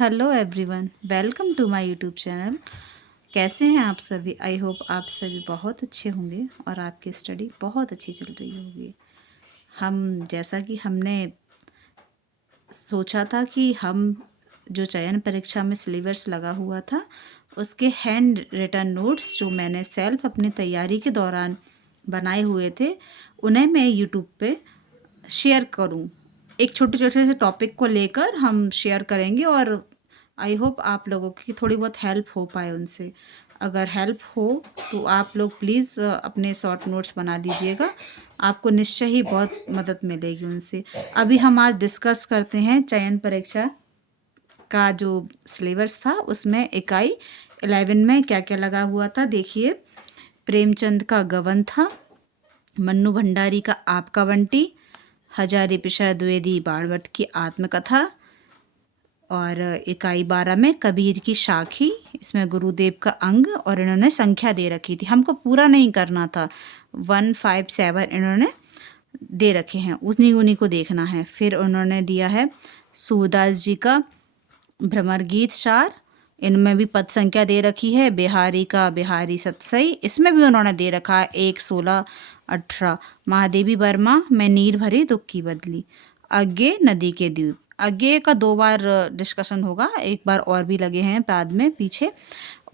Hello everyone, welcome to my YouTube channel. कैसे हैं आप सभी? आई होप आप सभी बहुत अच्छे होंगे और आपकी स्टडी बहुत अच्छी चल रही होगी। हम जैसा कि हमने सोचा था कि हम जो चयन परीक्षा में सिलेबस लगा हुआ था उसके हैंड रिटन नोट्स जो मैंने सेल्फ अपनी तैयारी के दौरान बनाए हुए थे उन्हें मैं यूट्यूब पे शेयर करूं। एक छोटे छोटे से टॉपिक को लेकर हम शेयर करेंगे और आई होप आप लोगों की थोड़ी बहुत हेल्प हो पाए उनसे। अगर हेल्प हो तो आप लोग प्लीज़ अपने शॉर्ट नोट्स बना लीजिएगा, आपको निश्चय ही बहुत मदद मिलेगी उनसे। अभी हम आज डिस्कस करते हैं चयन परीक्षा का जो सिलेबस था उसमें इकाई 11 में क्या क्या लगा हुआ था। देखिए, प्रेमचंद का गबन था, मन्नू भंडारी का आपका बंटी, हजारी प्रसाद द्विवेदी बाणभट्ट की आत्मकथा और इकाई 12 में कबीर की साखी। इसमें गुरुदेव का अंग और इन्होंने संख्या दे रखी थी, हमको पूरा नहीं करना था। 157 इन्होंने दे रखे हैं, उन्हीं उन्हीं को देखना है। फिर उन्होंने दिया है सूरदास जी का भ्रमर गीत सार, इनमें भी पद संख्या दे रखी है। बिहारी का बिहारी सतसई, इसमें भी उन्होंने दे रखा है 1, 16, 18। महादेवी वर्मा में नीर भरी दुख की बदली। अज्ञे नदी के द्वीप, अज्ञे का 2 बार डिस्कशन होगा, एक बार और भी लगे हैं बाद में पीछे।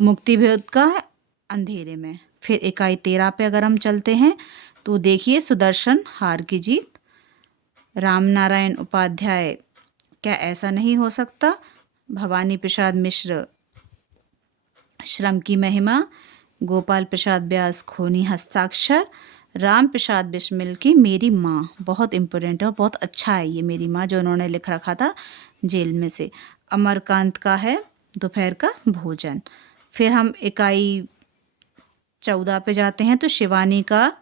मुक्ति भेद का है अंधेरे में। फिर इकाई 13 पे अगर हम चलते हैं तो देखिए, सुदर्शन हार की जीत, राम नारायण उपाध्याय क्या ऐसा नहीं हो सकता, भवानी प्रसाद मिश्र श्रम की महिमा, गोपाल प्रसाद व्यास खूनी हस्ताक्षर, राम प्रसाद बिस्मिल की मेरी माँ, बहुत इम्पोर्टेंट है और बहुत अच्छा है ये मेरी माँ जो उन्होंने लिख रखा था जेल में से। अमरकांत का है दोपहर का भोजन। फिर हम इकाई 14 पे जाते हैं तो शिवानी का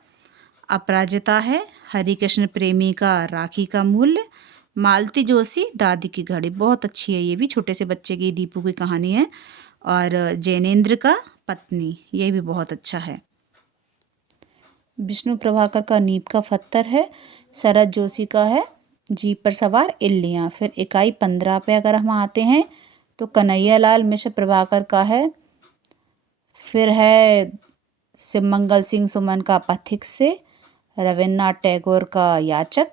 अपराजिता है, हरिकृष्ण प्रेमी का राखी का मूल्य, मालती जोशी दादी की घड़ी, बहुत अच्छी है ये भी, छोटे से बच्चे की दीपू की कहानी है। और जैनेन्द्र का पत्नी, ये भी बहुत अच्छा है। विष्णु प्रभाकर का नीम का पत्थर है, शरद जोशी का है जीप पर सवार इल्लियाँ। फिर इकाई 15 पे अगर हम आते हैं तो कन्हैया लाल मिश्र प्रभाकर का है। फिर है शिवमंगल सिंह सुमन का पथिक से, रविन्द्रनाथ टैगोर का याचक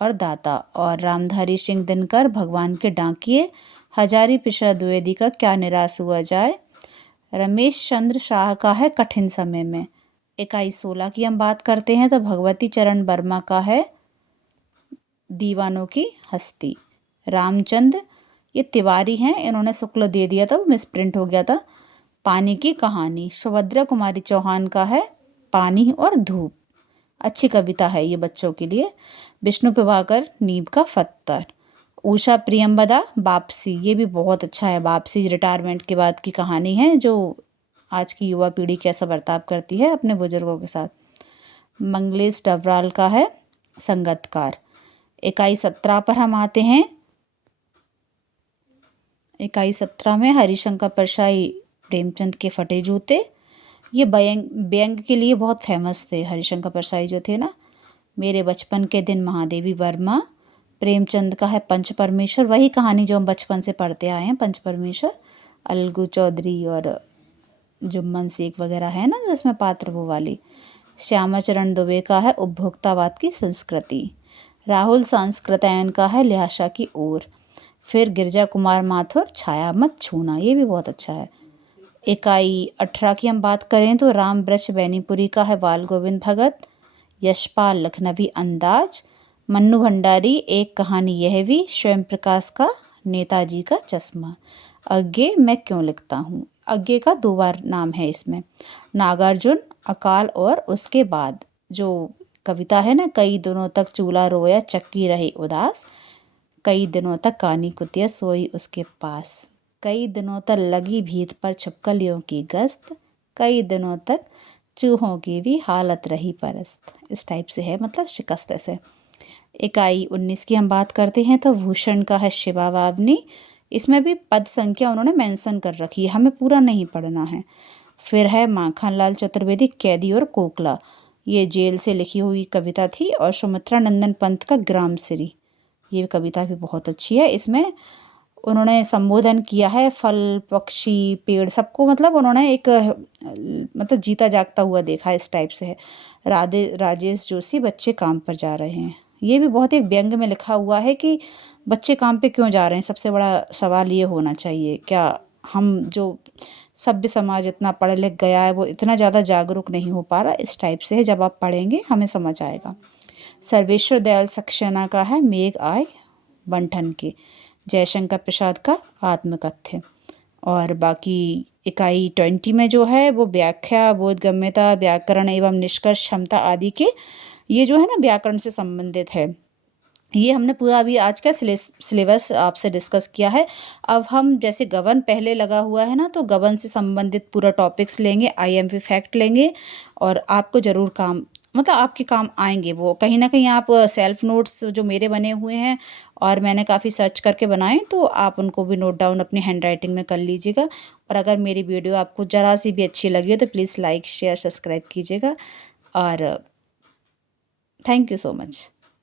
और दाता, और रामधारी सिंह दिनकर भगवान के डाकिए, हजारी प्रसाद द्विवेदी का क्या निराश हुआ जाए, रमेश चंद्र शाह का है कठिन समय में। इकाई 16 की हम बात करते हैं तो भगवती चरण वर्मा का है दीवानों की हस्ती। रामचंद ये तिवारी हैं, इन्होंने शुक्ल दे दिया था, वो मिसप्रिंट हो गया था। पानी की कहानी, सुभद्रा कुमारी चौहान का है पानी और धूप, अच्छी कविता है ये बच्चों के लिए। विष्णु प्रभाकर नीम का पत्थर। उषा प्रियंवदा वापसी, ये भी बहुत अच्छा है। वापसी रिटायरमेंट के बाद की कहानी है जो आज की युवा पीढ़ी कैसा बर्ताव करती है अपने बुजुर्गों के साथ। मंगलेश डबराल का है संगतकार। इकाई 17 पर हम आते हैं। इकाई 17 में हरिशंकर परसाई प्रेमचंद के फटे जूते, ये व्यंग के लिए बहुत फेमस थे हरिशंकर परसाई जो थे ना। मेरे बचपन के दिन महादेवी वर्मा। प्रेमचंद का है पंच परमेश्वर, वही कहानी जो हम बचपन से पढ़ते आए हैं, पंच परमेश्वर। अलगू चौधरी और जुम्मन शेख वगैरह है ना जो इसमें पात्र, वो वाली। श्यामाचरण दुबे का है उपभोक्तावाद की संस्कृति। राहुल सांस्कृत्यायन का है लिहाजा की ओर। फिर गिरजा कुमार माथुर छाया मत छूना, ये भी बहुत अच्छा है। इकाई 18 की हम बात करें तो राम वृक्ष बैनीपुरी का है बाल गोविंद भगत, यशपाल लखनवी अंदाज, मन्नू भंडारी एक कहानी यह भी, स्वयं प्रकाश का नेताजी का चश्मा। अज्ञे मैं क्यों लिखता हूँ, अज्ञे का 2 बार नाम है इसमें। नागार्जुन अकाल और उसके बाद जो कविता है ना, कई दिनों तक चूल्हा रोया चक्की रही उदास, कई दिनों तक कानी कुतिया सोई उसके पास, कई दिनों तक लगी भीत पर छिपकलियों की गश्त, कई दिनों तक चूहों की भी हालत रही परस्त। इस टाइप से है, मतलब शिकस्त ऐसे। इकाई 19 की हम बात करते हैं तो भूषण का है शिवा वावनी, इसमें भी पद संख्या उन्होंने मेंशन कर रखी है, हमें पूरा नहीं पढ़ना है। फिर है माखनलाल चतुर्वेदी कैदी और कोकला, ये जेल से लिखी हुई कविता थी। और सुमित्रा नंदन पंत का ग्राम श्री, ये कविता भी बहुत अच्छी है। इसमें उन्होंने संबोधन किया है फल, पक्षी, पेड़ सबको, मतलब उन्होंने एक मतलब जीता जागता हुआ देखा है, इस टाइप से है। राधे राजेश जोशी बच्चे काम पर जा रहे हैं। ये भी बहुत एक व्यंग में लिखा हुआ है कि बच्चे काम पे क्यों जा रहे हैं। सबसे बड़ा सवाल ये होना चाहिए, क्या हम जो सभ्य समाज इतना पढ़ लिख गया है वो इतना ज़्यादा जागरूक नहीं हो पा रहा, इस टाइप से है। जब आप पढ़ेंगे हमें समझ आएगा। सर्वेश्वर दयाल सक्सेना का है मेघ आए बंठन के, जयशंकर प्रसाद का आत्मकथ्य। और बाकी इकाई 20 में जो है वो व्याख्या, बोधगम्यता, व्याकरण एवं निष्कर्ष क्षमता आदि के, ये जो है ना व्याकरण से संबंधित है। ये हमने पूरा अभी आज का सिलेबस आपसे डिस्कस किया है। अब हम जैसे गबन पहले लगा हुआ है ना, तो गबन से संबंधित पूरा टॉपिक्स लेंगे, आईएमपी फैक्ट लेंगे, और आपको ज़रूर काम, मतलब आपके काम आएंगे वो। कहीं ना कहीं आप सेल्फ नोट्स जो मेरे बने हुए हैं और मैंने काफ़ी सर्च करके बनाए, तो आप उनको भी नोट डाउन अपनी हैंड राइटिंग में कर लीजिएगा। और अगर मेरी वीडियो आपको ज़रा सी भी अच्छी लगी हो तो प्लीज़ लाइक शेयर सब्सक्राइब कीजिएगा। और थैंक यू सो मच।